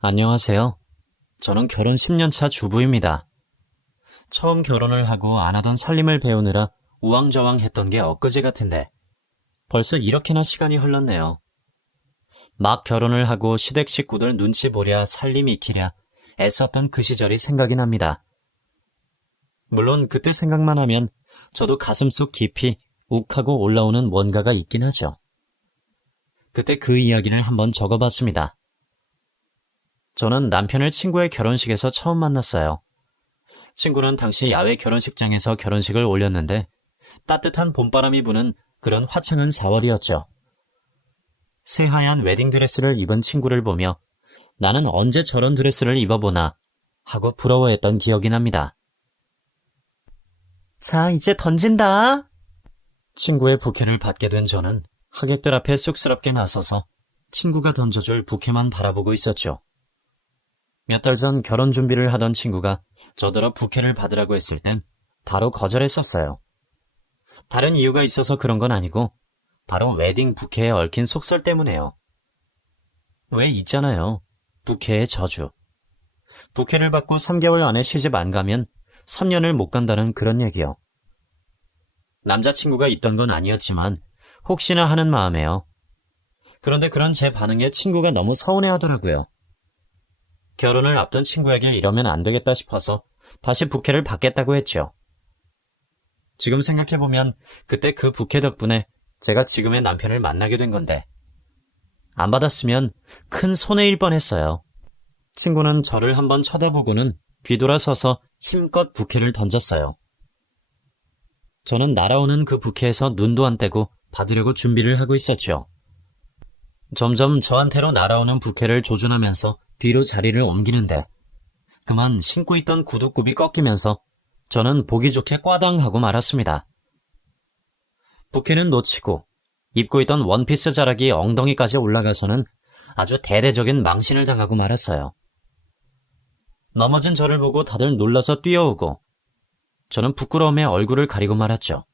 안녕하세요. 저는 결혼 10년 차 주부입니다. 처음 결혼을 하고 안 하던 살림을 배우느라 우왕좌왕 했던 게 엊그제 같은데 벌써 이렇게나 시간이 흘렀네요. 막 결혼을 하고 시댁 식구들 눈치 보랴 살림 익히랴 애썼던 그 시절이 생각이 납니다. 물론 그때 생각만 하면 저도 가슴속 깊이 욱하고 올라오는 뭔가가 있긴 하죠. 그때 그 이야기를 한번 적어봤습니다. 저는 남편을 친구의 결혼식에서 처음 만났어요. 친구는 당시 야외 결혼식장에서 결혼식을 올렸는데 따뜻한 봄바람이 부는 그런 화창한 4월이었죠. 새하얀 웨딩드레스를 입은 친구를 보며 나는 언제 저런 드레스를 입어보나 하고 부러워했던 기억이 납니다. 자, 이제 던진다. 친구의 부케를 받게 된 저는 하객들 앞에 쑥스럽게 나서서 친구가 던져줄 부케만 바라보고 있었죠. 몇 달 전 결혼 준비를 하던 친구가 저더러 부케를 받으라고 했을 땐 바로 거절했었어요. 다른 이유가 있어서 그런 건 아니고 바로 웨딩 부케에 얽힌 속설 때문에요. 왜 있잖아요. 부케의 저주. 부케를 받고 3개월 안에 시집 안 가면 3년을 못 간다는 그런 얘기요. 남자친구가 있던 건 아니었지만 혹시나 하는 마음에요. 그런데 그런 제 반응에 친구가 너무 서운해하더라고요. 결혼을 앞둔 친구에게 이러면 안 되겠다 싶어서 다시 부케를 받겠다고 했죠. 지금 생각해보면 그때 그 부케 덕분에 제가 지금의 남편을 만나게 된 건데 안 받았으면 큰 손해일 뻔했어요. 친구는 저를 한번 쳐다보고는 뒤돌아서서 힘껏 부케를 던졌어요. 저는 날아오는 그 부케에서 눈도 안 떼고 받으려고 준비를 하고 있었죠. 점점 저한테로 날아오는 부케를 조준하면서 뒤로 자리를 옮기는데 그만 신고 있던 구두굽이 꺾이면서 저는 보기 좋게 꽈당하고 말았습니다. 부케는 놓치고 입고 있던 원피스 자락이 엉덩이까지 올라가서는 아주 대대적인 망신을 당하고 말았어요. 넘어진 저를 보고 다들 놀라서 뛰어오고 저는 부끄러움에 얼굴을 가리고 말았죠.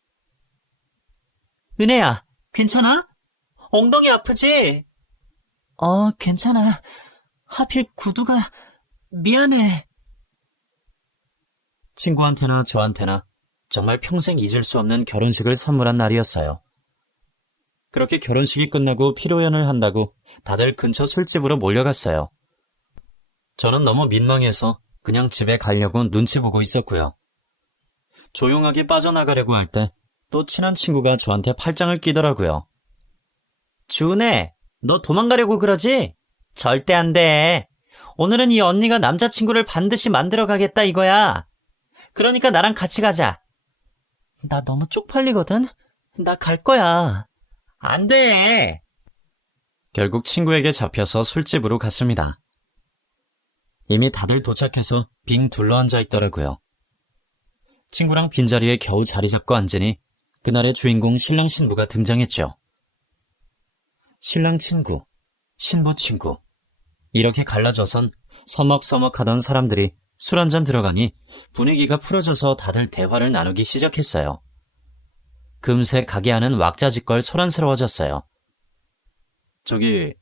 은혜야, 괜찮아? 엉덩이 아프지? 괜찮아. 하필 구두가 미안해. 친구한테나 저한테나 정말 평생 잊을 수 없는 결혼식을 선물한 날이었어요. 그렇게 결혼식이 끝나고 피로연을 한다고 다들 근처 술집으로 몰려갔어요. 저는 너무 민망해서 그냥 집에 가려고 눈치 보고 있었고요. 조용하게 빠져나가려고 할 때 또 친한 친구가 저한테 팔짱을 끼더라고요. 주은혜, 너 도망가려고 그러지? 절대 안 돼. 오늘은 이 언니가 남자친구를 반드시 만들어 가겠다 이거야. 그러니까 나랑 같이 가자. 나 너무 쪽팔리거든? 나 갈 거야. 안 돼. 결국 친구에게 잡혀서 술집으로 갔습니다. 이미 다들 도착해서 빙 둘러앉아 있더라고요. 친구랑 빈자리에 겨우 자리 잡고 앉으니 그날의 주인공 신랑 신부가 등장했죠. 신랑 친구, 신부 친구 이렇게 갈라져선 서먹서먹하던 사람들이 술 한잔 들어가니 분위기가 풀어져서 다들 대화를 나누기 시작했어요. 금세 가게 안은 왁자지껄 소란스러워졌어요. 저기,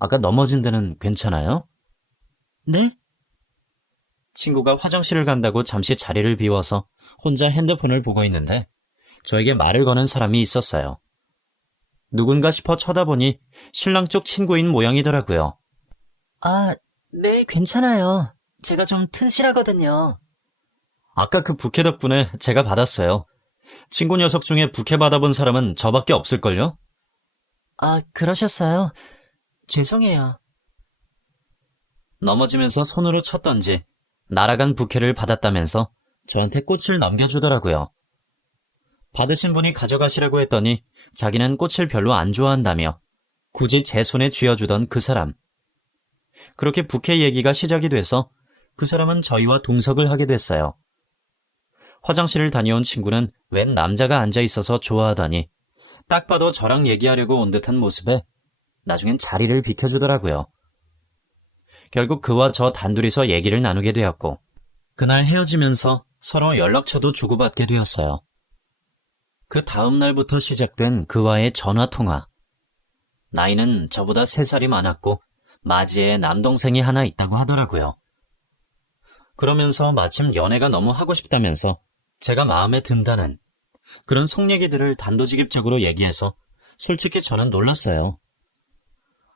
아까 넘어진 데는 괜찮아요? 네? 친구가 화장실을 간다고 잠시 자리를 비워서 혼자 핸드폰을 보고 있는데 저에게 말을 거는 사람이 있었어요. 누군가 싶어 쳐다보니 신랑 쪽 친구인 모양이더라고요. 네, 괜찮아요. 제가 좀 튼실하거든요. 아까 그 부케 덕분에 제가 받았어요. 친구 녀석 중에 부케 받아본 사람은 저밖에 없을걸요? 그러셨어요. 죄송해요. 넘어지면서 손으로 쳤던지 날아간 부케를 받았다면서 저한테 꽃을 넘겨주더라고요. 받으신 분이 가져가시라고 했더니 자기는 꽃을 별로 안 좋아한다며 굳이 제 손에 쥐어주던 그 사람. 그렇게 부케 얘기가 시작이 돼서 그 사람은 저희와 동석을 하게 됐어요. 화장실을 다녀온 친구는 웬 남자가 앉아있어서 좋아하다니 딱 봐도 저랑 얘기하려고 온 듯한 모습에 나중엔 자리를 비켜주더라고요. 결국 그와 저 단둘이서 얘기를 나누게 되었고 그날 헤어지면서 서로 연락처도 주고받게 되었어요. 그 다음 날부터 시작된 그와의 전화통화. 나이는 저보다 3살이 많았고 마지에 남동생이 하나 있다고 하더라고요. 그러면서 마침 연애가 너무 하고 싶다면서 제가 마음에 든다는 그런 속 얘기들을 단도직입적으로 얘기해서 솔직히 저는 놀랐어요.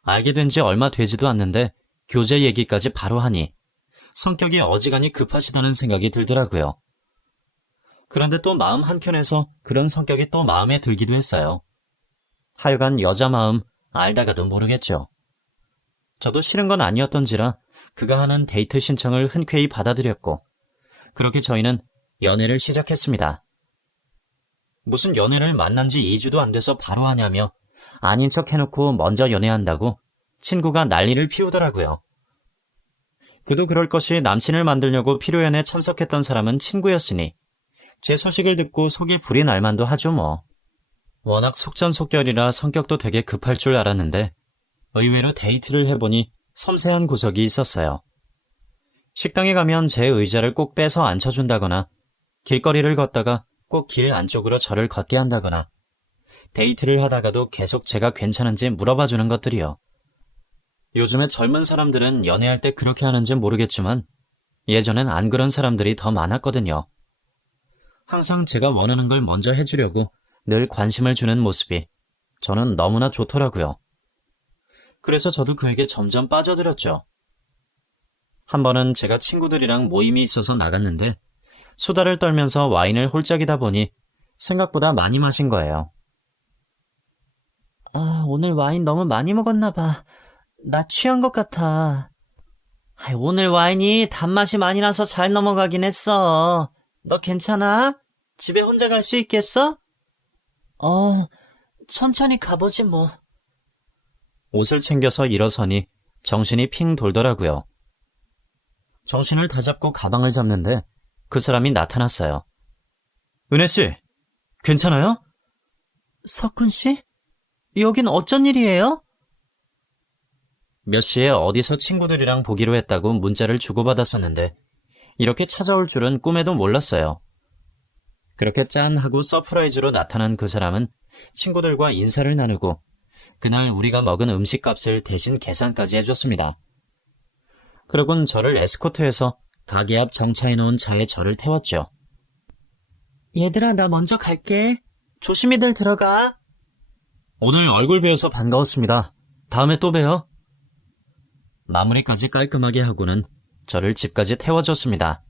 알게 된 지 얼마 되지도 않는데 교제 얘기까지 바로 하니 성격이 어지간히 급하시다는 생각이 들더라고요. 그런데 또 마음 한켠에서 그런 성격이 또 마음에 들기도 했어요. 하여간 여자 마음 알다가도 모르겠죠. 저도 싫은 건 아니었던지라 그가 하는 데이트 신청을 흔쾌히 받아들였고 그렇게 저희는 연애를 시작했습니다. 무슨 연애를 만난 지 2주도 안 돼서 바로 하냐며 아닌 척 해놓고 먼저 연애한다고 친구가 난리를 피우더라고요. 그도 그럴 것이 남친을 만들려고 피로연에 참석했던 사람은 친구였으니 제 소식을 듣고 속이 불이 날 만도 하죠 뭐. 워낙 속전속결이라 성격도 되게 급할 줄 알았는데 의외로 데이트를 해보니 섬세한 구석이 있었어요. 식당에 가면 제 의자를 꼭 빼서 앉혀준다거나 길거리를 걷다가 꼭 길 안쪽으로 저를 걷게 한다거나 데이트를 하다가도 계속 제가 괜찮은지 물어봐주는 것들이요. 요즘에 젊은 사람들은 연애할 때 그렇게 하는지 모르겠지만 예전엔 안 그런 사람들이 더 많았거든요. 항상 제가 원하는 걸 먼저 해주려고 늘 관심을 주는 모습이 저는 너무나 좋더라고요. 그래서 저도 그에게 점점 빠져들었죠. 한 번은 제가 친구들이랑 모임이 있어서 나갔는데 수다를 떨면서 와인을 홀짝이다 보니 생각보다 많이 마신 거예요. 오늘 와인 너무 많이 먹었나 봐. 나 취한 것 같아. 오늘 와인이 단맛이 많이 나서 잘 넘어가긴 했어. 너 괜찮아? 집에 혼자 갈 수 있겠어? 천천히 가보지 뭐. 옷을 챙겨서 일어서니 정신이 핑 돌더라고요. 정신을 다잡고 가방을 잡는데 그 사람이 나타났어요. 은혜씨, 괜찮아요? 석훈씨? 여긴 어쩐 일이에요? 몇 시에 어디서 친구들이랑 보기로 했다고 문자를 주고받았었는데 이렇게 찾아올 줄은 꿈에도 몰랐어요. 그렇게 짠 하고 서프라이즈로 나타난 그 사람은 친구들과 인사를 나누고 그날 우리가 먹은 음식값을 대신 계산까지 해줬습니다. 그러곤 저를 에스코트해서 가게 앞 정차해놓은 차에 저를 태웠죠. 얘들아, 나 먼저 갈게. 조심히들 들어가. 오늘 얼굴 뵈어서 반가웠습니다. 다음에 또 봬요. 마무리까지 깔끔하게 하고는 저를 집까지 태워줬습니다.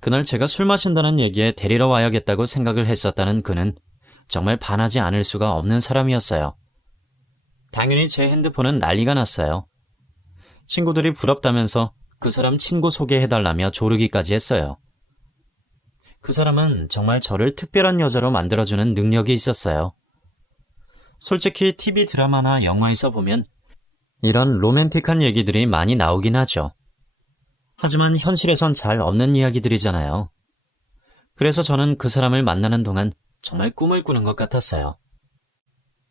그날 제가 술 마신다는 얘기에 데리러 와야겠다고 생각을 했었다는 그는 정말 반하지 않을 수가 없는 사람이었어요. 당연히 제 핸드폰은 난리가 났어요. 친구들이 부럽다면서 그 사람 친구 소개해달라며 조르기까지 했어요. 그 사람은 정말 저를 특별한 여자로 만들어주는 능력이 있었어요. 솔직히 TV 드라마나 영화에서 보면 이런 로맨틱한 얘기들이 많이 나오긴 하죠. 하지만 현실에선 잘 없는 이야기들이잖아요. 그래서 저는 그 사람을 만나는 동안 정말 꿈을 꾸는 것 같았어요.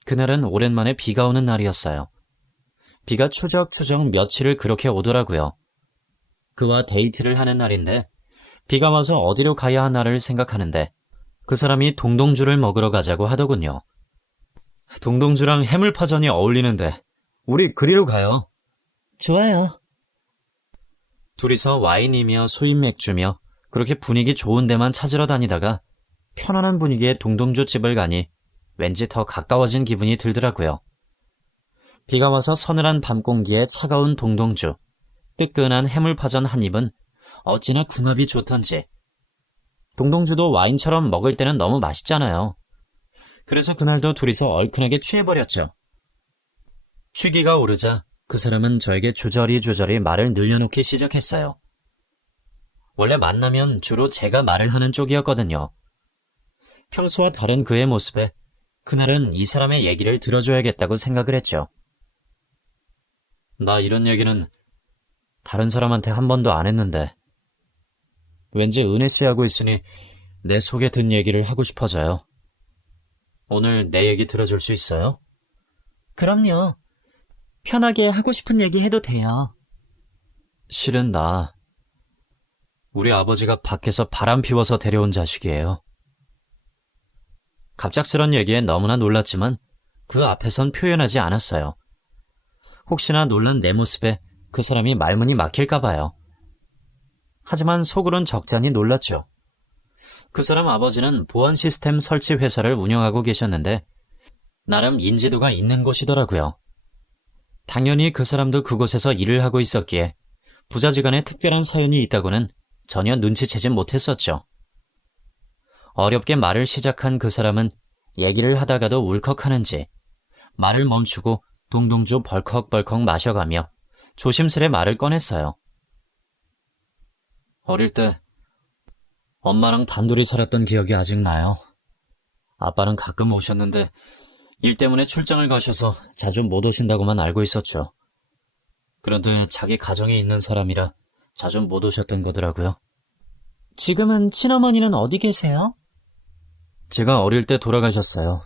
그날은 오랜만에 비가 오는 날이었어요. 비가 추적추적 며칠을 그렇게 오더라고요. 그와 데이트를 하는 날인데 비가 와서 어디로 가야 하나를 생각하는데 그 사람이 동동주를 먹으러 가자고 하더군요. 동동주랑 해물파전이 어울리는데 우리 그리로 가요. 좋아요. 둘이서 와인이며 수입 맥주며 그렇게 분위기 좋은 데만 찾으러 다니다가 편안한 분위기의 동동주집을 가니 왠지 더 가까워진 기분이 들더라고요. 비가 와서 서늘한 밤 공기에 차가운 동동주, 뜨끈한 해물파전 한 입은 어찌나 궁합이 좋던지. 동동주도 와인처럼 먹을 때는 너무 맛있잖아요. 그래서 그날도 둘이서 얼큰하게 취해버렸죠. 취기가 오르자 그 사람은 저에게 주저리 말을 늘려놓기 시작했어요. 원래 만나면 주로 제가 말을 하는 쪽이었거든요. 평소와 다른 그의 모습에 그날은 이 사람의 얘기를 들어줘야겠다고 생각을 했죠. 나 이런 얘기는 다른 사람한테 한 번도 안 했는데 왠지 은혜씨하고 있으니 내 속에 든 얘기를 하고 싶어져요. 오늘 내 얘기 들어줄 수 있어요? 그럼요. 편하게 하고 싶은 얘기 해도 돼요. 실은 나 우리 아버지가 밖에서 바람 피워서 데려온 자식이에요. 갑작스런 얘기에 너무나 놀랐지만 그 앞에선 표현하지 않았어요. 혹시나 놀란 내 모습에 그 사람이 말문이 막힐까 봐요. 하지만 속으론 적잖이 놀랐죠. 그 사람 아버지는 보안 시스템 설치 회사를 운영하고 계셨는데 나름 인지도가 있는 곳이더라고요. 당연히 그 사람도 그곳에서 일을 하고 있었기에 부자지간에 특별한 사연이 있다고는 전혀 눈치채지 못했었죠. 어렵게 말을 시작한 그 사람은 얘기를 하다가도 울컥하는지 말을 멈추고 동동주 벌컥벌컥 마셔가며 조심스레 말을 꺼냈어요. 어릴 때 엄마랑 단둘이 살았던 기억이 아직 나요. 아빠는 가끔 오셨는데 일 때문에 출장을 가셔서 자주 못 오신다고만 알고 있었죠. 그런데 자기 가정에 있는 사람이라 자주 못 오셨던 거더라고요. 지금은 친어머니는 어디 계세요? 제가 어릴 때 돌아가셨어요.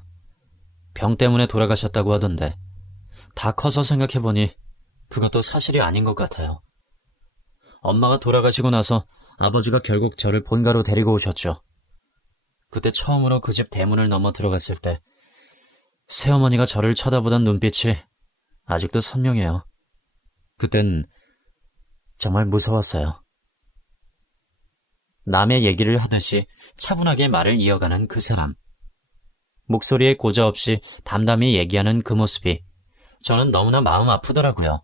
병 때문에 돌아가셨다고 하던데 다 커서 생각해보니 그것도 사실이 아닌 것 같아요. 엄마가 돌아가시고 나서 아버지가 결국 저를 본가로 데리고 오셨죠. 그때 처음으로 그 집 대문을 넘어 들어갔을 때 새어머니가 저를 쳐다보던 눈빛이 아직도 선명해요. 그땐 정말 무서웠어요. 남의 얘기를 하듯이 차분하게 말을 이어가는 그 사람. 목소리에 고저 없이 담담히 얘기하는 그 모습이 저는 너무나 마음 아프더라고요.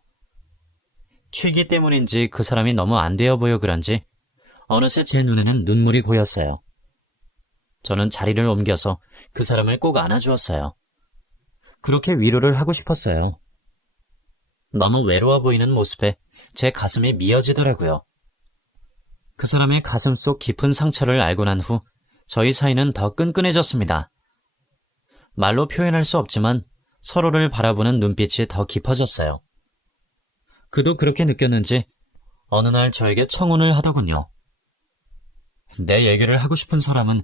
취기 때문인지 그 사람이 너무 안 되어 보여 그런지 어느새 제 눈에는 눈물이 고였어요. 저는 자리를 옮겨서 그 사람을 꼭 안아주었어요. 그렇게 위로를 하고 싶었어요. 너무 외로워 보이는 모습에 제 가슴이 미어지더라고요. 그 사람의 가슴 속 깊은 상처를 알고 난 후 저희 사이는 더 끈끈해졌습니다. 말로 표현할 수 없지만 서로를 바라보는 눈빛이 더 깊어졌어요. 그도 그렇게 느꼈는지 어느 날 저에게 청혼을 하더군요. 내 얘기를 하고 싶은 사람은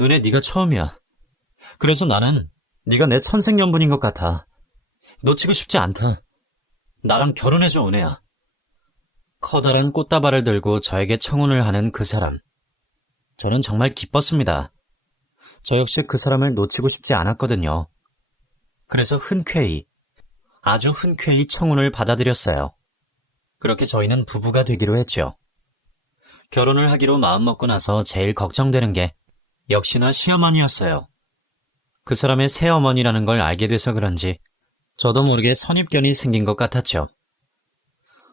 은혜 네가 처음이야. 그래서 나는 네가 내 천생연분인 것 같아. 놓치고 싶지 않다. 나랑 결혼해줘, 은혜야. 커다란 꽃다발을 들고 저에게 청혼을 하는 그 사람. 저는 정말 기뻤습니다. 저 역시 그 사람을 놓치고 싶지 않았거든요. 그래서 흔쾌히, 아주 흔쾌히 청혼을 받아들였어요. 그렇게 저희는 부부가 되기로 했죠. 결혼을 하기로 마음먹고 나서 제일 걱정되는 게 역시나 시어머니였어요. 그 사람의 새어머니라는 걸 알게 돼서 그런지 저도 모르게 선입견이 생긴 것 같았죠.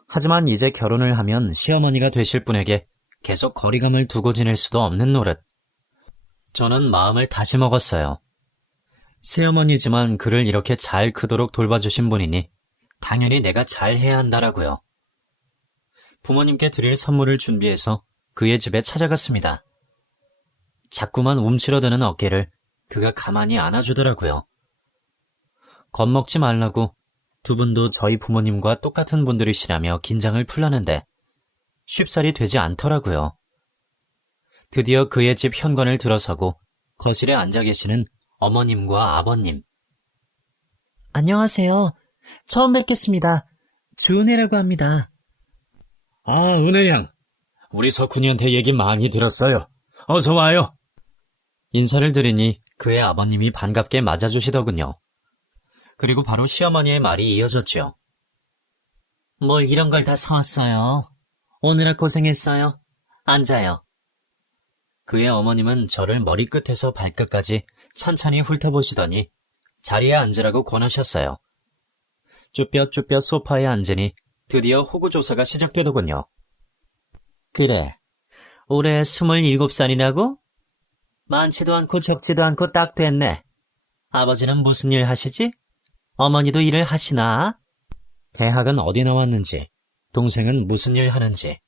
하지만 이제 결혼을 하면 시어머니가 되실 분에게 계속 거리감을 두고 지낼 수도 없는 노릇. 저는 마음을 다시 먹었어요. 새어머니지만 그를 이렇게 잘 크도록 돌봐주신 분이니 당연히 내가 잘해야 한다라고요. 부모님께 드릴 선물을 준비해서 그의 집에 찾아갔습니다. 자꾸만 움츠러드는 어깨를 그가 가만히 안아주더라고요. 겁먹지 말라고 두 분도 저희 부모님과 똑같은 분들이시라며 긴장을 풀라는데 쉽사리 되지 않더라고요. 드디어 그의 집 현관을 들어서고 거실에 앉아 계시는 어머님과 아버님. 안녕하세요. 처음 뵙겠습니다. 주은혜라고 합니다. 아, 은혜양. 우리 석훈이한테 얘기 많이 들었어요. 어서 와요. 인사를 드리니 그의 아버님이 반갑게 맞아주시더군요. 그리고 바로 시어머니의 말이 이어졌죠. 뭘 이런 걸 다 사왔어요. 오느라 고생했어요. 앉아요. 그의 어머님은 저를 머리끝에서 발끝까지 천천히 훑어보시더니 자리에 앉으라고 권하셨어요. 쭈뼛쭈뼛 소파에 앉으니 드디어 호구조사가 시작되더군요. 그래, 올해 27살이라고? 많지도 않고 적지도 않고 딱 됐네. 아버지는 무슨 일 하시지? 어머니도 일을 하시나? 대학은 어디 나왔는지, 동생은 무슨 일 하는지,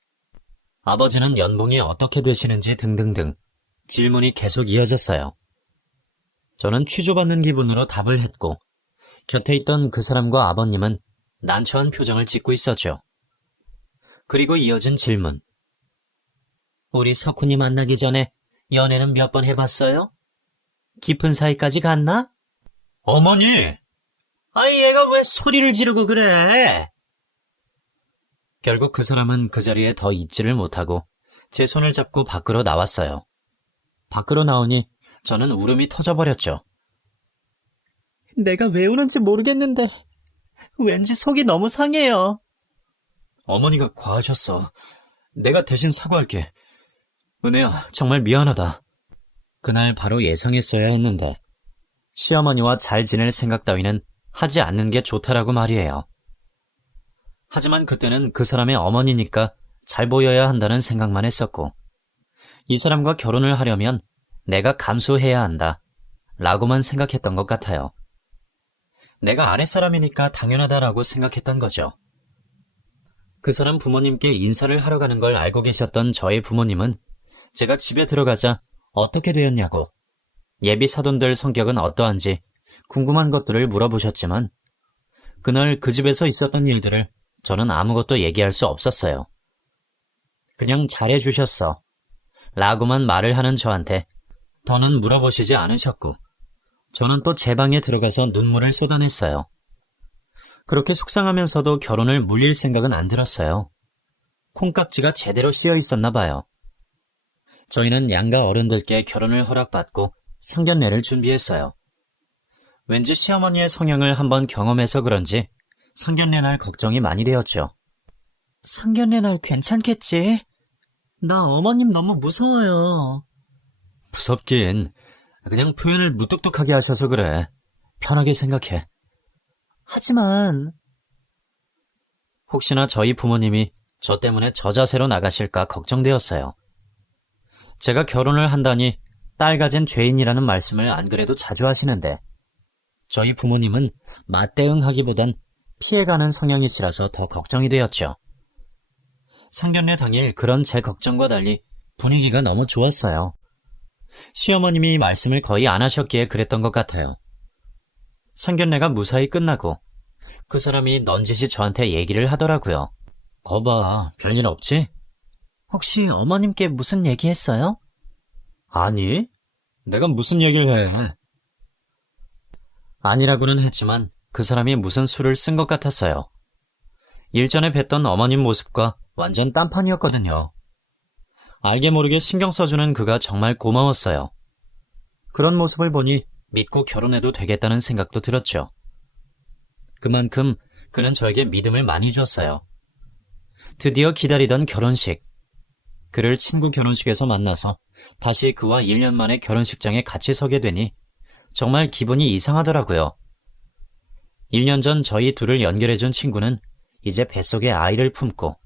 아버지는 연봉이 어떻게 되시는지 등등등 질문이 계속 이어졌어요. 저는 취조받는 기분으로 답을 했고 곁에 있던 그 사람과 아버님은 난처한 표정을 짓고 있었죠. 그리고 이어진 질문. 우리 석훈이 만나기 전에 연애는 몇 번 해봤어요? 깊은 사이까지 갔나? 어머니! 아이, 얘가 왜 소리를 지르고 그래? 결국 그 사람은 그 자리에 더 있지를 못하고 제 손을 잡고 밖으로 나왔어요. 밖으로 나오니 저는 울음이 터져버렸죠. 내가 왜 우는지 모르겠는데 왠지 속이 너무 상해요. 어머니가 과하셨어. 내가 대신 사과할게. 은혜야, 정말 미안하다. 그날 바로 예상했어야 했는데 시어머니와 잘 지낼 생각 따위는 하지 않는 게 좋다라고 말이에요. 하지만 그때는 그 사람의 어머니니까 잘 보여야 한다는 생각만 했었고 이 사람과 결혼을 하려면 내가 감수해야 한다 라고만 생각했던 것 같아요. 내가 아랫사람이니까 당연하다라고 생각했던 거죠. 그 사람 부모님께 인사를 하러 가는 걸 알고 계셨던 저의 부모님은 제가 집에 들어가자 어떻게 되었냐고 예비 사돈들 성격은 어떠한지 궁금한 것들을 물어보셨지만 그날 그 집에서 있었던 일들을 저는 아무것도 얘기할 수 없었어요. 그냥 잘해주셨어 라고만 말을 하는 저한테 더는 물어보시지 않으셨고 저는 또 제 방에 들어가서 눈물을 쏟아냈어요. 그렇게 속상하면서도 결혼을 물릴 생각은 안 들었어요. 콩깍지가 제대로 씌어 있었나 봐요. 저희는 양가 어른들께 결혼을 허락받고 상견례를 준비했어요. 왠지 시어머니의 성향을 한번 경험해서 그런지 상견례 날 걱정이 많이 되었죠. 상견례 날 괜찮겠지? 나 어머님 너무 무서워요. 무섭긴 그냥 표현을 무뚝뚝하게 하셔서 그래. 편하게 생각해. 하지만 혹시나 저희 부모님이 저 때문에 저자세로 나가실까 걱정되었어요. 제가 결혼을 한다니 딸 가진 죄인이라는 말씀을 안 그래도 자주 하시는데 저희 부모님은 맞대응하기보단 피해가는 성향이시라서 더 걱정이 되었죠. 상견례 당일 그런 제 걱정과 달리 분위기가 너무 좋았어요. 시어머님이 말씀을 거의 안 하셨기에 그랬던 것 같아요. 상견례가 무사히 끝나고 그 사람이 넌지시 저한테 얘기를 하더라고요. 거봐, 별일 없지? 혹시 어머님께 무슨 얘기했어요? 아니, 내가 무슨 얘기를 해. 아니라고는 했지만 그 사람이 무슨 수를 쓴 것 같았어요. 일전에 뵀던 어머님 모습과 완전 딴판이었거든요. 알게 모르게 신경 써주는 그가 정말 고마웠어요. 그런 모습을 보니 믿고 결혼해도 되겠다는 생각도 들었죠. 그만큼 그는 저에게 믿음을 많이 줬어요. 드디어 기다리던 결혼식. 그를 친구 결혼식에서 만나서 다시 그와 1년 만에 결혼식장에 같이 서게 되니 정말 기분이 이상하더라고요. 1년 전 저희 둘을 연결해준 친구는 이제 뱃속에 아이를 품고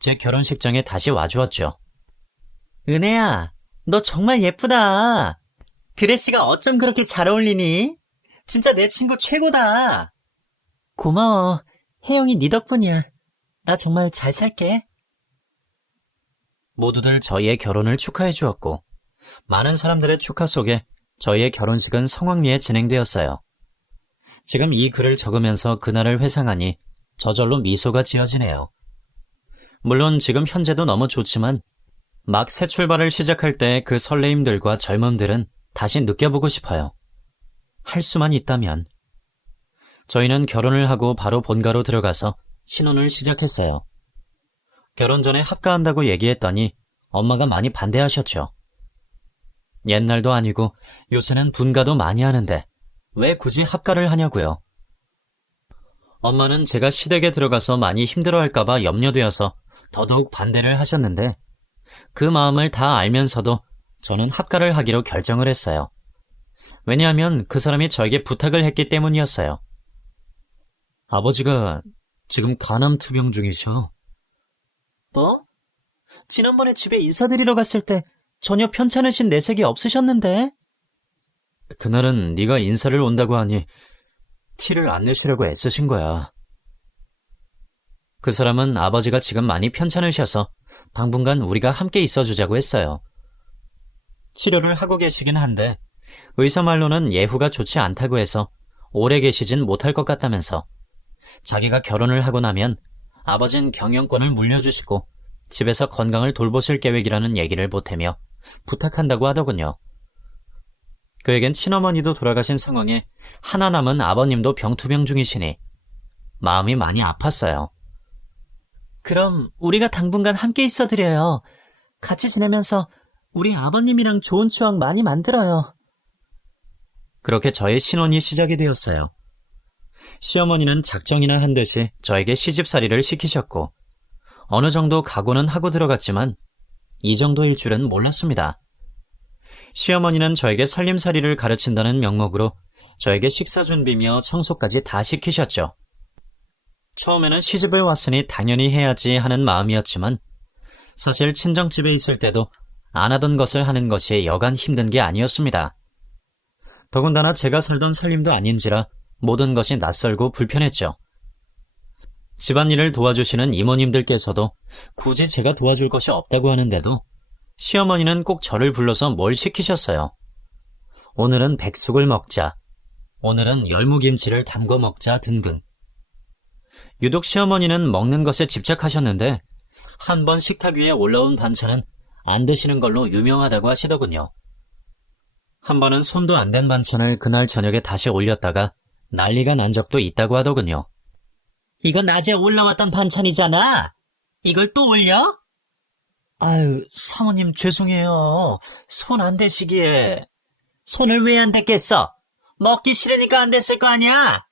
제 결혼식장에 다시 와주었죠. 은혜야, 너 정말 예쁘다. 드레스가 어쩜 그렇게 잘 어울리니? 진짜 내 친구 최고다. 고마워. 혜영이 네 덕분이야. 나 정말 잘 살게. 모두들 저희의 결혼을 축하해 주었고 많은 사람들의 축하 속에 저희의 결혼식은 성황리에 진행되었어요. 지금 이 글을 적으면서 그날을 회상하니 저절로 미소가 지어지네요. 물론 지금 현재도 너무 좋지만 막 새 출발을 시작할 때 그 설레임들과 젊음들은 다시 느껴보고 싶어요. 할 수만 있다면. 저희는 결혼을 하고 바로 본가로 들어가서 신혼을 시작했어요. 결혼 전에 합가한다고 얘기했더니 엄마가 많이 반대하셨죠. 옛날도 아니고 요새는 분가도 많이 하는데 왜 굳이 합가를 하냐고요. 엄마는 제가 시댁에 들어가서 많이 힘들어할까봐 염려되어서 더더욱 반대를 하셨는데 그 마음을 다 알면서도 저는 합가를 하기로 결정을 했어요. 왜냐하면 그 사람이 저에게 부탁을 했기 때문이었어요. 아버지가 지금 간암 투병 중이셔. 뭐? 지난번에 집에 인사드리러 갔을 때 전혀 편찮으신 내색이 없으셨는데? 그날은 네가 인사를 온다고 하니 티를 안 내시려고 애쓰신 거야. 그 사람은 아버지가 지금 많이 편찮으셔서 당분간 우리가 함께 있어주자고 했어요. 치료를 하고 계시긴 한데 의사 말로는 예후가 좋지 않다고 해서 오래 계시진 못할 것 같다면서 자기가 결혼을 하고 나면 아버진 경영권을 물려주시고 집에서 건강을 돌보실 계획이라는 얘기를 보태며 부탁한다고 하더군요. 그에겐 친어머니도 돌아가신 상황에 하나 남은 아버님도 병투병 중이시니 마음이 많이 아팠어요. 그럼 우리가 당분간 함께 있어드려요. 같이 지내면서 우리 아버님이랑 좋은 추억 많이 만들어요. 그렇게 저의 신혼이 시작이 되었어요. 시어머니는 작정이나 한 듯이 저에게 시집살이를 시키셨고 어느 정도 각오는 하고 들어갔지만 이 정도일 줄은 몰랐습니다. 시어머니는 저에게 살림살이를 가르친다는 명목으로 저에게 식사 준비며 청소까지 다 시키셨죠. 처음에는 시집을 왔으니 당연히 해야지 하는 마음이었지만 사실 친정집에 있을 때도 안 하던 것을 하는 것이 여간 힘든 게 아니었습니다. 더군다나 제가 살던 살림도 아닌지라 모든 것이 낯설고 불편했죠. 집안일을 도와주시는 이모님들께서도 굳이 제가 도와줄 것이 없다고 하는데도 시어머니는 꼭 저를 불러서 뭘 시키셨어요. 오늘은 백숙을 먹자, 오늘은 열무김치를 담궈 먹자 등등. 유독 시어머니는 먹는 것에 집착하셨는데 한 번 식탁 위에 올라온 반찬은 안 드시는 걸로 유명하다고 하시더군요. 한 번은 손도 안 댄 반찬을 그날 저녁에 다시 올렸다가 난리가 난 적도 있다고 하더군요. 이거 낮에 올라왔던 반찬이잖아. 이걸 또 올려? 아유, 사모님 죄송해요. 손 안 대시기에. 손을 왜 안 댔겠어? 먹기 싫으니까 안 됐을 거 아니야?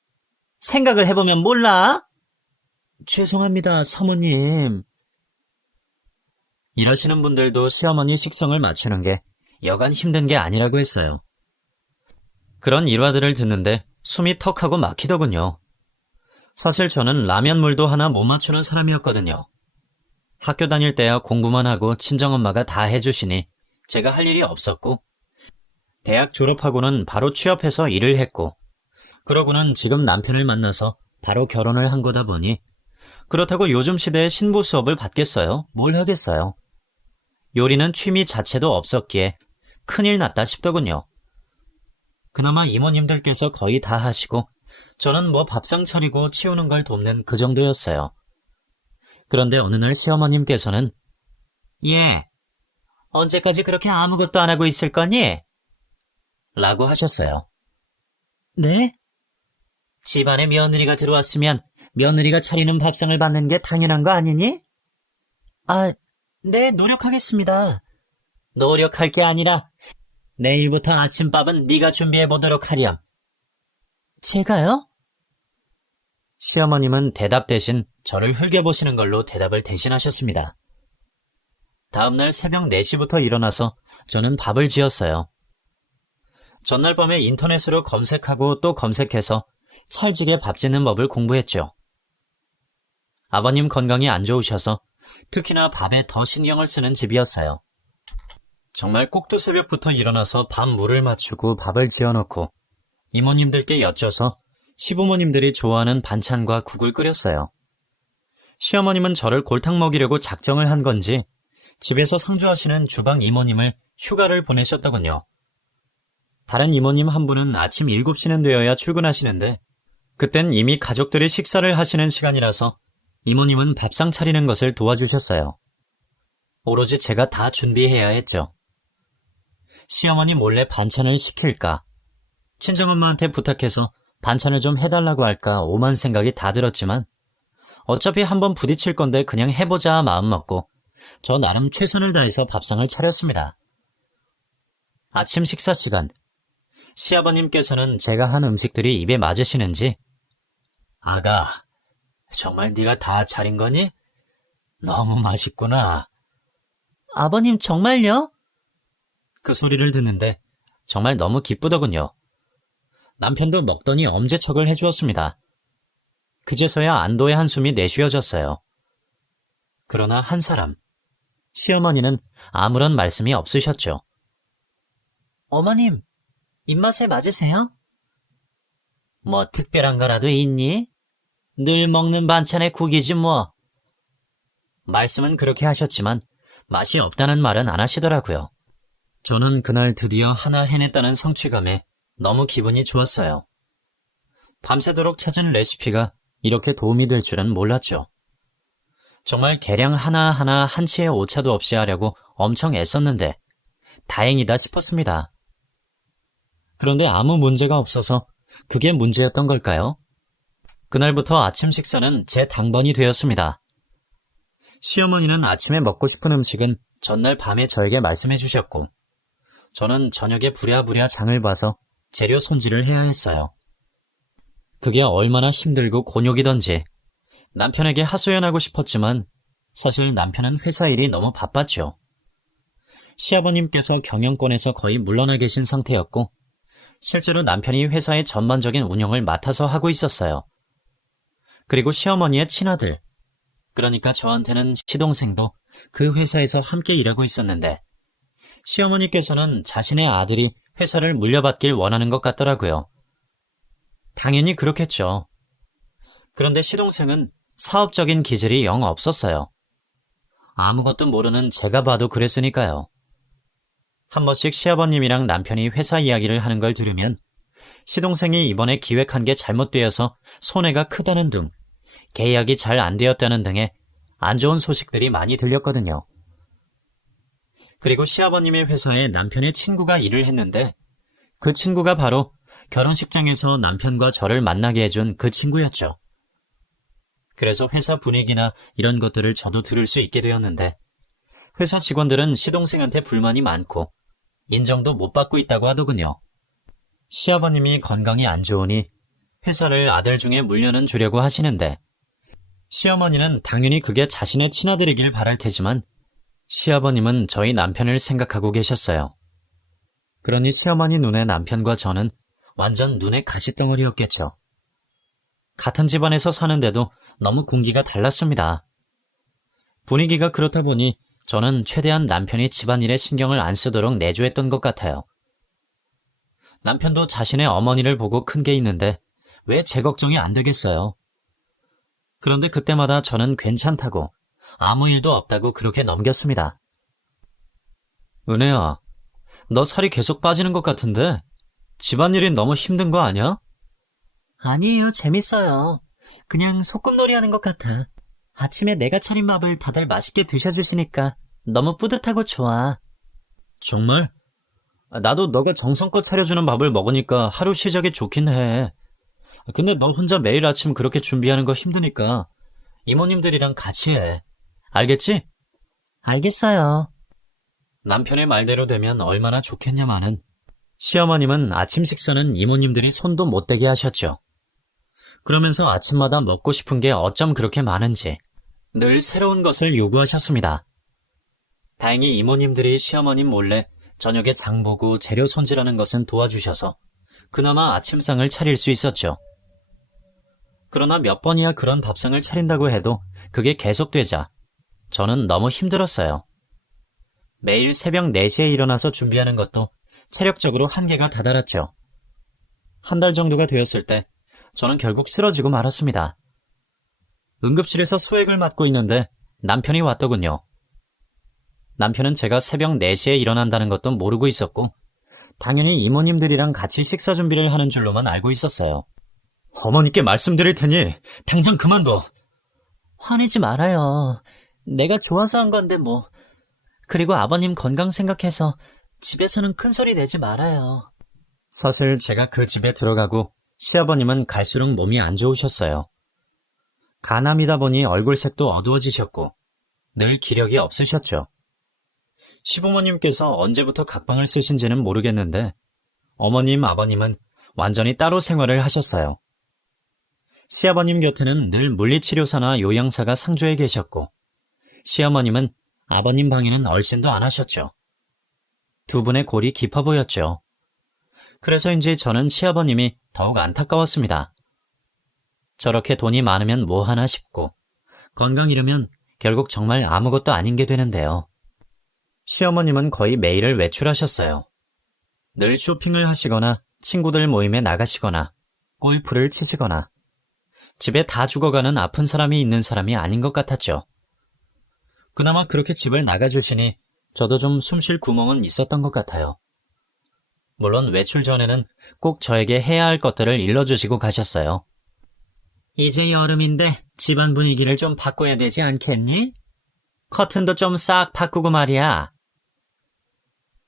생각을 해보면 몰라? 죄송합니다, 사모님. 일하시는 분들도 시어머니 식성을 맞추는 게 여간 힘든 게 아니라고 했어요. 그런 일화들을 듣는데 숨이 턱하고 막히더군요. 사실 저는 라면 물도 하나 못 맞추는 사람이었거든요. 학교 다닐 때야 공부만 하고 친정엄마가 다 해주시니 제가 할 일이 없었고 대학 졸업하고는 바로 취업해서 일을 했고 그러고는 지금 남편을 만나서 바로 결혼을 한 거다 보니 그렇다고 요즘 시대에 신부 수업을 받겠어요? 뭘 하겠어요? 요리는 취미 자체도 없었기에 큰일 났다 싶더군요. 그나마 이모님들께서 거의 다 하시고 저는 뭐 밥상 차리고 치우는 걸 돕는 그 정도였어요. 그런데 어느 날 시어머님께서는 예, 언제까지 그렇게 아무것도 안 하고 있을 거니? 라고 하셨어요. 네? 집안에 며느리가 들어왔으면 며느리가 차리는 밥상을 받는 게 당연한 거 아니니? 아, 네, 노력하겠습니다. 노력할 게 아니라 내일부터 아침밥은 네가 준비해 보도록 하렴. 제가요? 시어머님은 대답 대신 저를 흘겨보시는 걸로 대답을 대신하셨습니다. 다음날 새벽 4시부터 일어나서 저는 밥을 지었어요. 전날 밤에 인터넷으로 검색하고 또 검색해서 찰지게 밥 짓는 법을 공부했죠. 아버님 건강이 안 좋으셔서 특히나 밥에 더 신경을 쓰는 집이었어요. 정말 꼭두새벽부터 일어나서 밥 물을 맞추고 밥을 지어놓고 이모님들께 여쭤서 시부모님들이 좋아하는 반찬과 국을 끓였어요. 시어머님은 저를 골탕 먹이려고 작정을 한 건지 집에서 상주하시는 주방 이모님을 휴가를 보내셨더군요. 다른 이모님 한 분은 아침 7시는 되어야 출근하시는데 그땐 이미 가족들이 식사를 하시는 시간이라서 이모님은 밥상 차리는 것을 도와주셨어요. 오로지 제가 다 준비해야 했죠. 시어머니 몰래 반찬을 시킬까, 친정엄마한테 부탁해서 반찬을 좀 해달라고 할까 오만 생각이 다 들었지만 어차피 한번 부딪힐 건데 그냥 해보자 마음먹고 저 나름 최선을 다해서 밥상을 차렸습니다. 아침 식사 시간, 시아버님께서는 제가 한 음식들이 입에 맞으시는지 아가, 정말 네가 다 차린 거니? 너무 맛있구나. 아버님 정말요? 그 소리를 듣는데 정말 너무 기쁘더군요. 남편도 먹더니 엄지척을 해주었습니다. 그제서야 안도의 한숨이 내쉬어졌어요. 그러나 한 사람, 시어머니는 아무런 말씀이 없으셨죠. 어머님, 입맛에 맞으세요? 뭐 특별한 거라도 있니? 늘 먹는 반찬의 국이지 뭐. 말씀은 그렇게 하셨지만 맛이 없다는 말은 안 하시더라고요. 저는 그날 드디어 하나 해냈다는 성취감에 너무 기분이 좋았어요. 밤새도록 찾은 레시피가 이렇게 도움이 될 줄은 몰랐죠. 정말 계량 하나하나 한치의 오차도 없이 하려고 엄청 애썼는데 다행이다 싶었습니다. 그런데 아무 문제가 없어서 그게 문제였던 걸까요? 그날부터 아침 식사는 제 당번이 되었습니다. 시어머니는 아침에 먹고 싶은 음식은 전날 밤에 저에게 말씀해 주셨고 저는 저녁에 부랴부랴 장을 봐서 재료 손질을 해야 했어요. 그게 얼마나 힘들고 곤욕이던지 남편에게 하소연하고 싶었지만 사실 남편은 회사 일이 너무 바빴죠. 시아버님께서 경영권에서 거의 물러나 계신 상태였고 실제로 남편이 회사의 전반적인 운영을 맡아서 하고 있었어요. 그리고 시어머니의 친아들, 그러니까 저한테는 시동생도 그 회사에서 함께 일하고 있었는데 시어머니께서는 자신의 아들이 회사를 물려받길 원하는 것 같더라고요. 당연히 그렇겠죠. 그런데 시동생은 사업적인 기질이 영 없었어요. 아무것도 모르는 제가 봐도 그랬으니까요. 한 번씩 시아버님이랑 남편이 회사 이야기를 하는 걸 들으면 시동생이 이번에 기획한 게 잘못되어서 손해가 크다는 등 계약이 잘 안 되었다는 등의 안 좋은 소식들이 많이 들렸거든요. 그리고 시아버님의 회사에 남편의 친구가 일을 했는데 그 친구가 바로 결혼식장에서 남편과 저를 만나게 해준 그 친구였죠. 그래서 회사 분위기나 이런 것들을 저도 들을 수 있게 되었는데 회사 직원들은 시동생한테 불만이 많고 인정도 못 받고 있다고 하더군요. 시아버님이 건강이 안 좋으니 회사를 아들 중에 물려는 주려고 하시는데 시어머니는 당연히 그게 자신의 친아들이길 바랄 테지만 시아버님은 저희 남편을 생각하고 계셨어요. 그러니 시어머니 눈에 남편과 저는 완전 눈의 가시덩어리였겠죠. 같은 집안에서 사는데도 너무 공기가 달랐습니다. 분위기가 그렇다 보니 저는 최대한 남편이 집안일에 신경을 안 쓰도록 내조했던 것 같아요. 남편도 자신의 어머니를 보고 큰 게 있는데 왜 제 걱정이 안 되겠어요? 그런데 그때마다 저는 괜찮다고 아무 일도 없다고 그렇게 넘겼습니다. 은혜야, 너 살이 계속 빠지는 것 같은데 집안일이 너무 힘든 거 아니야? 아니에요, 재밌어요. 그냥 소꿉놀이 하는 것 같아. 아침에 내가 차린 밥을 다들 맛있게 드셔주시니까 너무 뿌듯하고 좋아. 정말? 나도 너가 정성껏 차려주는 밥을 먹으니까 하루 시작이 좋긴 해. 근데 너 혼자 매일 아침 그렇게 준비하는 거 힘드니까 이모님들이랑 같이 해. 알겠지? 알겠어요. 남편의 말대로 되면 얼마나 좋겠냐마는 시어머님은 아침 식사는 이모님들이 손도 못 대게 하셨죠. 그러면서 아침마다 먹고 싶은 게 어쩜 그렇게 많은지 늘 새로운 것을 요구하셨습니다. 다행히 이모님들이 시어머님 몰래 저녁에 장 보고 재료 손질하는 것은 도와주셔서 그나마 아침상을 차릴 수 있었죠. 그러나 몇 번이야 그런 밥상을 차린다고 해도 그게 계속되자 저는 너무 힘들었어요. 매일 새벽 4시에 일어나서 준비하는 것도 체력적으로 한계가 다다랐죠. 한 달 정도가 되었을 때 저는 결국 쓰러지고 말았습니다. 응급실에서 수액을 맞고 있는데 남편이 왔더군요. 남편은 제가 새벽 4시에 일어난다는 것도 모르고 있었고 당연히 이모님들이랑 같이 식사 준비를 하는 줄로만 알고 있었어요. 어머니께 말씀드릴 테니 당장 그만둬. 화내지 말아요. 내가 좋아서 한 건데 뭐. 그리고 아버님 건강 생각해서 집에서는 큰 소리 내지 말아요. 사실 제가 그 집에 들어가고 시아버님은 갈수록 몸이 안 좋으셨어요. 간암이다 보니 얼굴색도 어두워지셨고 늘 기력이 없으셨죠. 시부모님께서 언제부터 각방을 쓰신지는 모르겠는데 어머님, 아버님은 완전히 따로 생활을 하셨어요. 시아버님 곁에는 늘 물리치료사나 요양사가 상주해 계셨고 시어머님은 아버님 방에는 얼씬도 안 하셨죠. 두 분의 골이 깊어 보였죠. 그래서인지 저는 시아버님이 더욱 안타까웠습니다. 저렇게 돈이 많으면 뭐 하나 싶고 건강 잃으면 결국 정말 아무것도 아닌 게 되는데요. 시어머님은 거의 매일을 외출하셨어요. 늘 쇼핑을 하시거나 친구들 모임에 나가시거나 골프를 치시거나 집에 다 죽어가는 아픈 사람이 있는 사람이 아닌 것 같았죠. 그나마 그렇게 집을 나가주시니 저도 좀 숨 쉴 구멍은 있었던 것 같아요. 물론 외출 전에는 꼭 저에게 해야 할 것들을 일러주시고 가셨어요. 이제 여름인데 집안 분위기를 좀 바꿔야 되지 않겠니? 커튼도 좀 싹 바꾸고 말이야.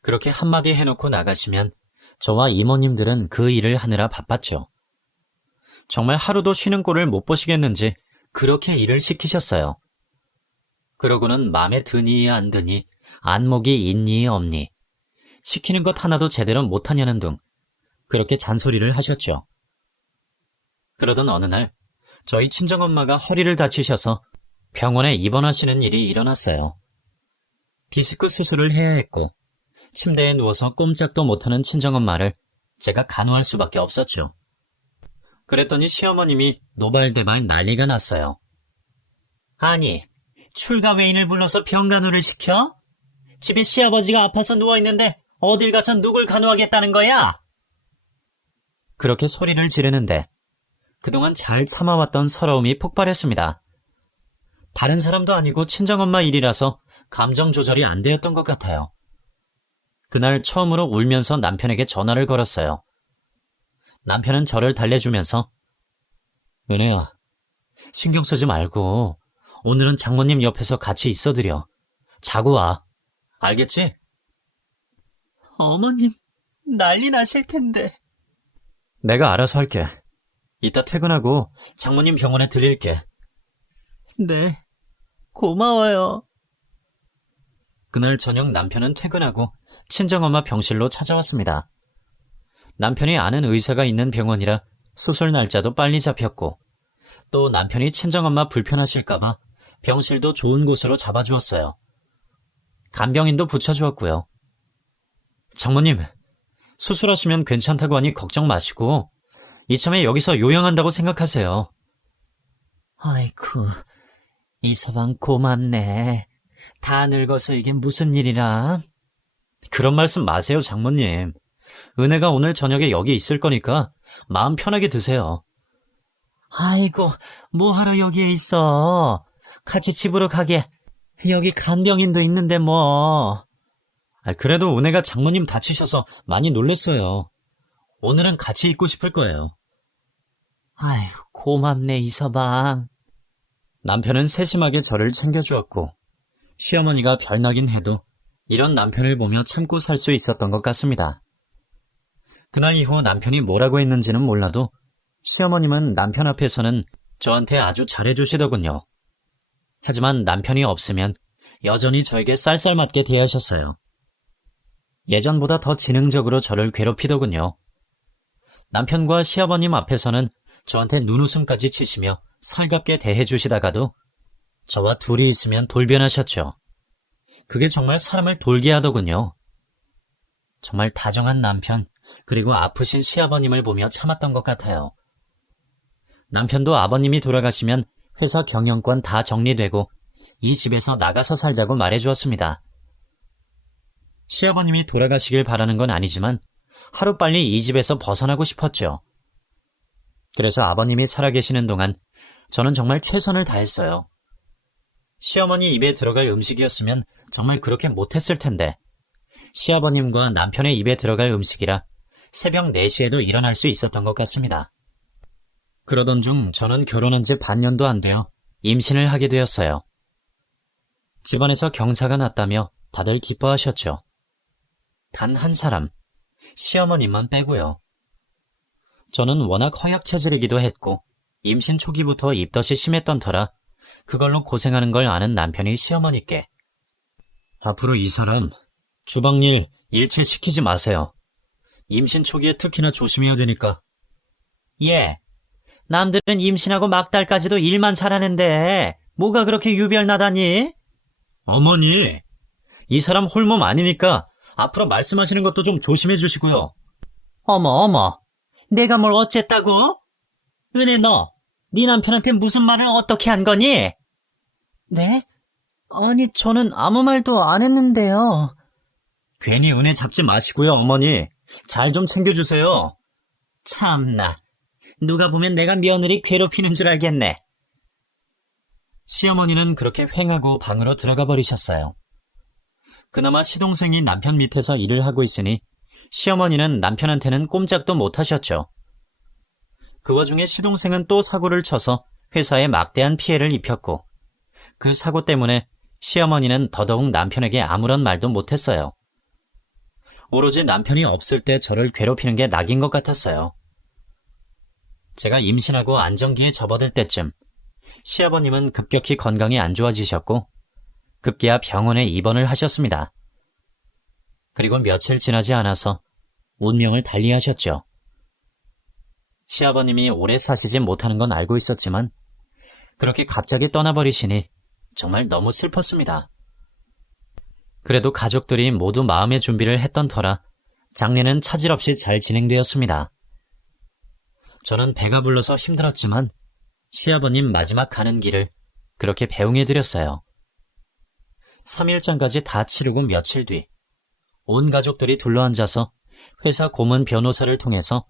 그렇게 한마디 해놓고 나가시면 저와 이모님들은 그 일을 하느라 바빴죠. 정말 하루도 쉬는 꼴을 못 보시겠는지 그렇게 일을 시키셨어요. 그러고는 맘에 드니 안 드니 안목이 있니 없니 시키는 것 하나도 제대로 못하냐는 등 그렇게 잔소리를 하셨죠. 그러던 어느 날 저희 친정엄마가 허리를 다치셔서 병원에 입원하시는 일이 일어났어요. 디스크 수술을 해야 했고 침대에 누워서 꼼짝도 못하는 친정엄마를 제가 간호할 수밖에 없었죠. 그랬더니 시어머님이 노발대발 난리가 났어요. 아니, 출가 외인을 불러서 병간호를 시켜? 집에 시아버지가 아파서 누워있는데 어딜 가서 누굴 간호하겠다는 거야? 그렇게 소리를 지르는데 그동안 잘 참아왔던 서러움이 폭발했습니다. 다른 사람도 아니고 친정엄마 일이라서 감정 조절이 안 되었던 것 같아요. 그날 처음으로 울면서 남편에게 전화를 걸었어요. 남편은 저를 달래주면서 은혜야, 신경 쓰지 말고 오늘은 장모님 옆에서 같이 있어드려. 자고 와. 알겠지? 어머님, 난리 나실 텐데. 내가 알아서 할게. 이따 퇴근하고 장모님 병원에 들릴게. 네, 고마워요. 그날 저녁 남편은 퇴근하고 친정엄마 병실로 찾아왔습니다. 남편이 아는 의사가 있는 병원이라 수술 날짜도 빨리 잡혔고 또 남편이 친정엄마 불편하실까봐 병실도 좋은 곳으로 잡아주었어요. 간병인도 붙여주었고요. 장모님, 수술하시면 괜찮다고 하니 걱정 마시고 이참에 여기서 요양한다고 생각하세요. 아이쿠, 이 서방 고맙네. 다 늙어서 이게 무슨 일이라. 그런 말씀 마세요, 장모님. 은혜가 오늘 저녁에 여기 있을 거니까 마음 편하게 드세요. 아이고, 뭐하러 여기에 있어. 같이 집으로 가게. 여기 간병인도 있는데 뭐. 그래도 은혜가 장모님 다치셔서 많이 놀랬어요. 오늘은 같이 있고 싶을 거예요. 아이고, 고맙네, 이 서방. 남편은 세심하게 저를 챙겨주었고 시어머니가 별나긴 해도 이런 남편을 보며 참고 살 수 있었던 것 같습니다. 그날 이후 남편이 뭐라고 했는지는 몰라도 시어머님은 남편 앞에서는 저한테 아주 잘해주시더군요. 하지만 남편이 없으면 여전히 저에게 쌀쌀맞게 대하셨어요. 예전보다 더 지능적으로 저를 괴롭히더군요. 남편과 시아버님 앞에서는 저한테 눈웃음까지 치시며 살갑게 대해주시다가도 저와 둘이 있으면 돌변하셨죠. 그게 정말 사람을 돌게 하더군요. 정말 다정한 남편, 그리고 아프신 시아버님을 보며 참았던 것 같아요. 남편도 아버님이 돌아가시면 회사 경영권 다 정리되고 이 집에서 나가서 살자고 말해주었습니다. 시아버님이 돌아가시길 바라는 건 아니지만 하루빨리 이 집에서 벗어나고 싶었죠. 그래서 아버님이 살아계시는 동안 저는 정말 최선을 다했어요. 시어머니 입에 들어갈 음식이었으면 정말 그렇게 못했을 텐데 시아버님과 남편의 입에 들어갈 음식이라 새벽 4시에도 일어날 수 있었던 것 같습니다. 그러던 중 저는 결혼한 지 반년도 안 되어 임신을 하게 되었어요. 집안에서 경사가 났다며 다들 기뻐하셨죠. 단 한 사람, 시어머님만 빼고요. 저는 워낙 허약 체질이기도 했고 임신 초기부터 입덧이 심했던 터라 그걸로 고생하는 걸 아는 남편이 시어머니께 앞으로 이 사람 주방일 일체 시키지 마세요. 임신 초기에 특히나 조심해야 되니까. 예, 남들은 임신하고 막달까지도 일만 잘하는데 뭐가 그렇게 유별나다니? 어머니, 이 사람 홀몸 아니니까 앞으로 말씀하시는 것도 좀 조심해 주시고요. 어머, 내가 뭘 어쨌다고? 은혜 너, 네 남편한테 무슨 말을 어떻게 한 거니? 네? 아니, 저는 아무 말도 안 했는데요. 괜히 은혜 잡지 마시고요, 어머니. 잘 좀 챙겨주세요. 참나, 누가 보면 내가 며느리 괴롭히는 줄 알겠네. 시어머니는 그렇게 휑하고 방으로 들어가 버리셨어요. 그나마 시동생이 남편 밑에서 일을 하고 있으니 시어머니는 남편한테는 꼼짝도 못 하셨죠. 그 와중에 시동생은 또 사고를 쳐서 회사에 막대한 피해를 입혔고 그 사고 때문에 시어머니는 더더욱 남편에게 아무런 말도 못했어요. 오로지 남편이 없을 때 저를 괴롭히는 게 낙인 것 같았어요. 제가 임신하고 안정기에 접어들 때쯤 시아버님은 급격히 건강이 안 좋아지셨고 급기야 병원에 입원을 하셨습니다. 그리고 며칠 지나지 않아서 운명을 달리하셨죠. 시아버님이 오래 사시지 못하는 건 알고 있었지만 그렇게 갑자기 떠나버리시니 정말 너무 슬펐습니다. 그래도 가족들이 모두 마음의 준비를 했던 터라 장례는 차질 없이 잘 진행되었습니다. 저는 배가 불러서 힘들었지만 시아버님 마지막 가는 길을 그렇게 배웅해드렸어요. 3일장까지 다 치르고 며칠 뒤, 온 가족들이 둘러앉아서 회사 고문 변호사를 통해서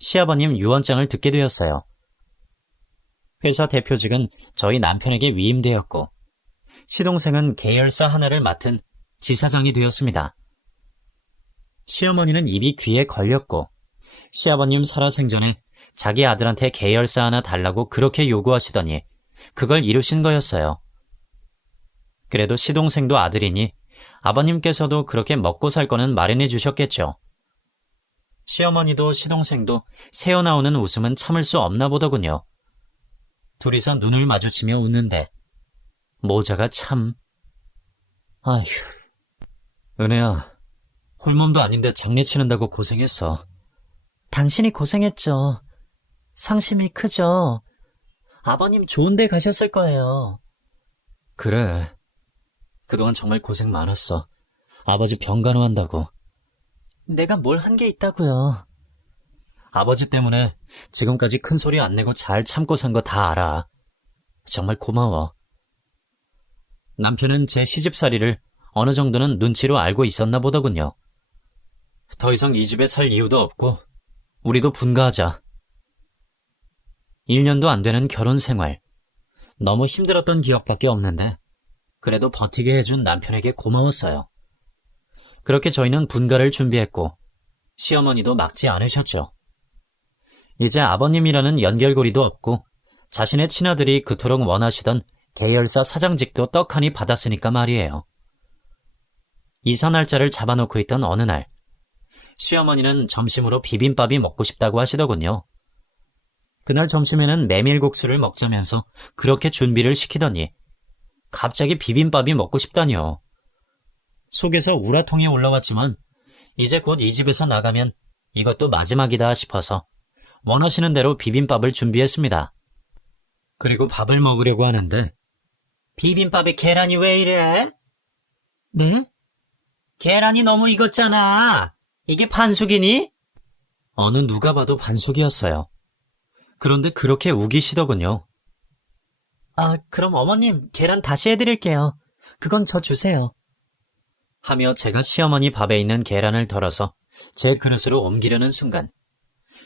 시아버님 유언장을 듣게 되었어요. 회사 대표직은 저희 남편에게 위임되었고, 시동생은 계열사 하나를 맡은 지사장이 되었습니다. 시어머니는 입이 귀에 걸렸고, 시아버님 살아생전에 자기 아들한테 계열사 하나 달라고 그렇게 요구하시더니 그걸 이루신 거였어요. 그래도 시동생도 아들이니 아버님께서도 그렇게 먹고 살 거는 마련해 주셨겠죠. 시어머니도 시동생도 새어나오는 웃음은 참을 수 없나 보더군요. 둘이서 눈을 마주치며 웃는데 모자가 참... 아휴... 은혜야, 홀몸도 아닌데 장례 치른다고 고생했어. 당신이 고생했죠. 상심이 크죠. 아버님 좋은 데 가셨을 거예요. 그래. 그동안 정말 고생 많았어. 아버지 병간호한다고. 내가 뭘 한 게 있다고요. 아버지 때문에 지금까지 큰 소리 안 내고 잘 참고 산 거 다 알아. 정말 고마워. 남편은 제 시집살이를 어느 정도는 눈치로 알고 있었나 보더군요. 더 이상 이 집에 살 이유도 없고 우리도 분가하자. 1년도 안 되는 결혼 생활. 너무 힘들었던 기억밖에 없는데 그래도 버티게 해준 남편에게 고마웠어요. 그렇게 저희는 분가를 준비했고 시어머니도 막지 않으셨죠. 이제 아버님이라는 연결고리도 없고 자신의 친아들이 그토록 원하시던 계열사 사장직도 떡하니 받았으니까 말이에요. 이사 날짜를 잡아놓고 있던 어느 날 시어머니는 점심으로 비빔밥이 먹고 싶다고 하시더군요. 그날 점심에는 메밀국수를 먹자면서 그렇게 준비를 시키더니 갑자기 비빔밥이 먹고 싶다뇨. 속에서 우라통이 올라왔지만 이제 곧 이 집에서 나가면 이것도 마지막이다 싶어서 원하시는 대로 비빔밥을 준비했습니다. 그리고 밥을 먹으려고 하는데 비빔밥에 계란이 왜 이래? 네? 계란이 너무 익었잖아. 이게 반숙이니? 어느 누가 봐도 반숙이었어요. 그런데 그렇게 우기시더군요. 아, 그럼 어머님 계란 다시 해드릴게요. 그건 저 주세요. 하며 제가 시어머니 밥에 있는 계란을 덜어서 제 그릇으로 옮기려는 순간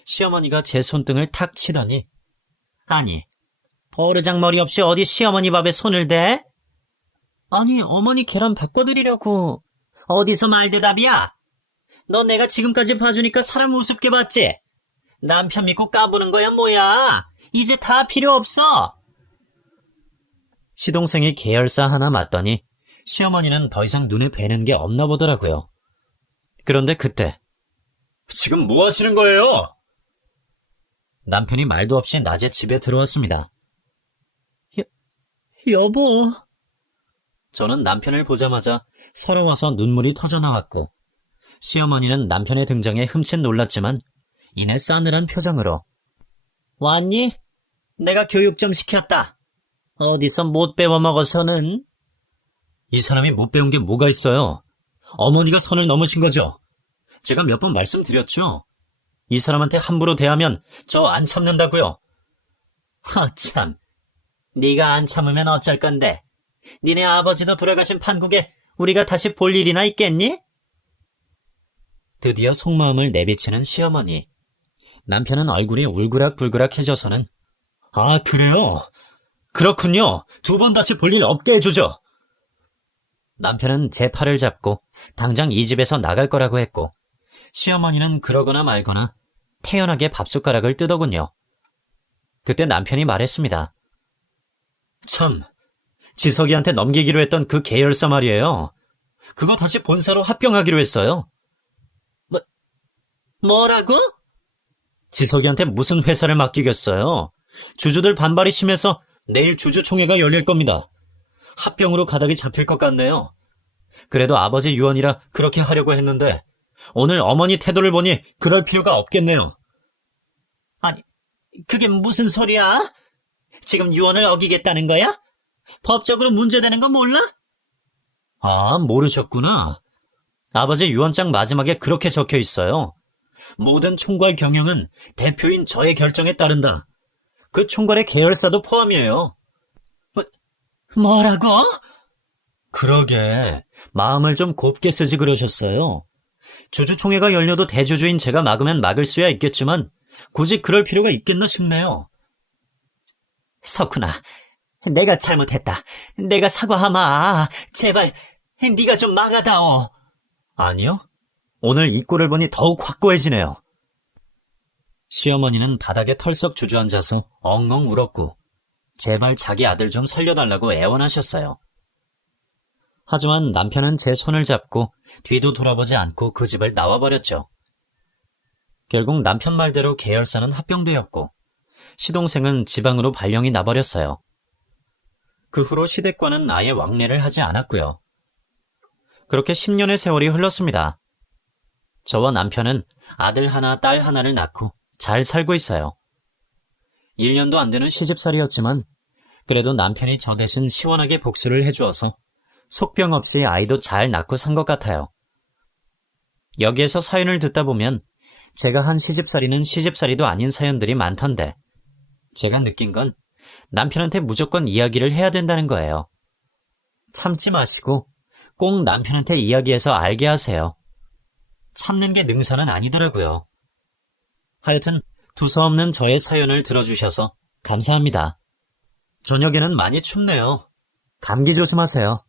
시어머니가 제 손등을 탁 치더니 아니, 버르장머리 없이 어디 시어머니 밥에 손을 대? 아니, 어머니 계란 바꿔드리려고. 어디서 말대답이야? 너 내가 지금까지 봐주니까 사람 우습게 봤지? 남편 믿고 까부는 거야 뭐야? 이제 다 필요 없어. 시동생이 계열사 하나 맞더니 시어머니는 더 이상 눈에 뵈는 게 없나 보더라고요. 그런데 그때 지금 뭐 하시는 거예요? 남편이 말도 없이 낮에 집에 들어왔습니다. 여보. 저는 남편을 보자마자 서러워서 눈물이 터져나왔고 시어머니는 남편의 등장에 흠칫 놀랐지만 이내 싸늘한 표정으로 왔니? 내가 교육 좀 시켰다. 어디서 못 배워먹어서는. 이 사람이 못 배운 게 뭐가 있어요? 어머니가 선을 넘으신 거죠? 제가 몇 번 말씀드렸죠? 이 사람한테 함부로 대하면 저 안 참는다고요. 참. 네가 안 참으면 어쩔 건데. 니네 아버지도 돌아가신 판국에 우리가 다시 볼 일이나 있겠니? 드디어 속마음을 내비치는 시어머니. 남편은 얼굴이 울그락불그락해져서는 아, 그래요? 그렇군요. 2번 다시 볼 일 없게 해주죠. 남편은 제 팔을 잡고 당장 이 집에서 나갈 거라고 했고 시어머니는 그러거나 말거나 태연하게 밥숟가락을 뜨더군요. 그때 남편이 말했습니다. 참, 지석이한테 넘기기로 했던 그 계열사 말이에요. 그거 다시 본사로 합병하기로 했어요. 뭐라고? 지석이한테 무슨 회사를 맡기겠어요. 주주들 반발이 심해서 내일 주주총회가 열릴 겁니다. 합병으로 가닥이 잡힐 것 같네요. 그래도 아버지 유언이라 그렇게 하려고 했는데 오늘 어머니 태도를 보니 그럴 필요가 없겠네요. 그게 무슨 소리야? 지금 유언을 어기겠다는 거야? 법적으로 문제되는 거 몰라? 아, 모르셨구나. 아버지 유언장 마지막에 그렇게 적혀 있어요. 모든 총괄 경영은 대표인 저의 결정에 따른다. 그 총괄의 계열사도 포함이에요. 뭐라고? 그러게, 마음을 좀 곱게 쓰지 그러셨어요. 주주총회가 열려도 대주주인 제가 막으면 막을 수야 있겠지만 굳이 그럴 필요가 있겠나 싶네요. 석훈아, 내가 잘못했다. 내가 사과하마. 제발 네가 좀 막아다오. 아니요. 오늘 이 꼴을 보니 더욱 확고해지네요. 시어머니는 바닥에 털썩 주저앉아서 엉엉 울었고 제발 자기 아들 좀 살려달라고 애원하셨어요. 하지만 남편은 제 손을 잡고 뒤도 돌아보지 않고 그 집을 나와버렸죠. 결국 남편 말대로 계열사는 합병되었고 시동생은 지방으로 발령이 나버렸어요. 그 후로 시댁과는 아예 왕래를 하지 않았고요. 그렇게 10년의 세월이 흘렀습니다. 저와 남편은 아들 하나, 딸 하나를 낳고 잘 살고 있어요. 1년도 안 되는 시집살이였지만 그래도 남편이 저 대신 시원하게 복수를 해주어서 속병 없이 아이도 잘 낳고 산 것 같아요. 여기에서 사연을 듣다 보면 제가 한 시집살이는 시집살이도 아닌 사연들이 많던데 제가 느낀 건 남편한테 무조건 이야기를 해야 된다는 거예요. 참지 마시고 꼭 남편한테 이야기해서 알게 하세요. 참는 게 능사는 아니더라고요. 하여튼 두서없는 저의 사연을 들어주셔서 감사합니다. 저녁에는 많이 춥네요. 감기 조심하세요.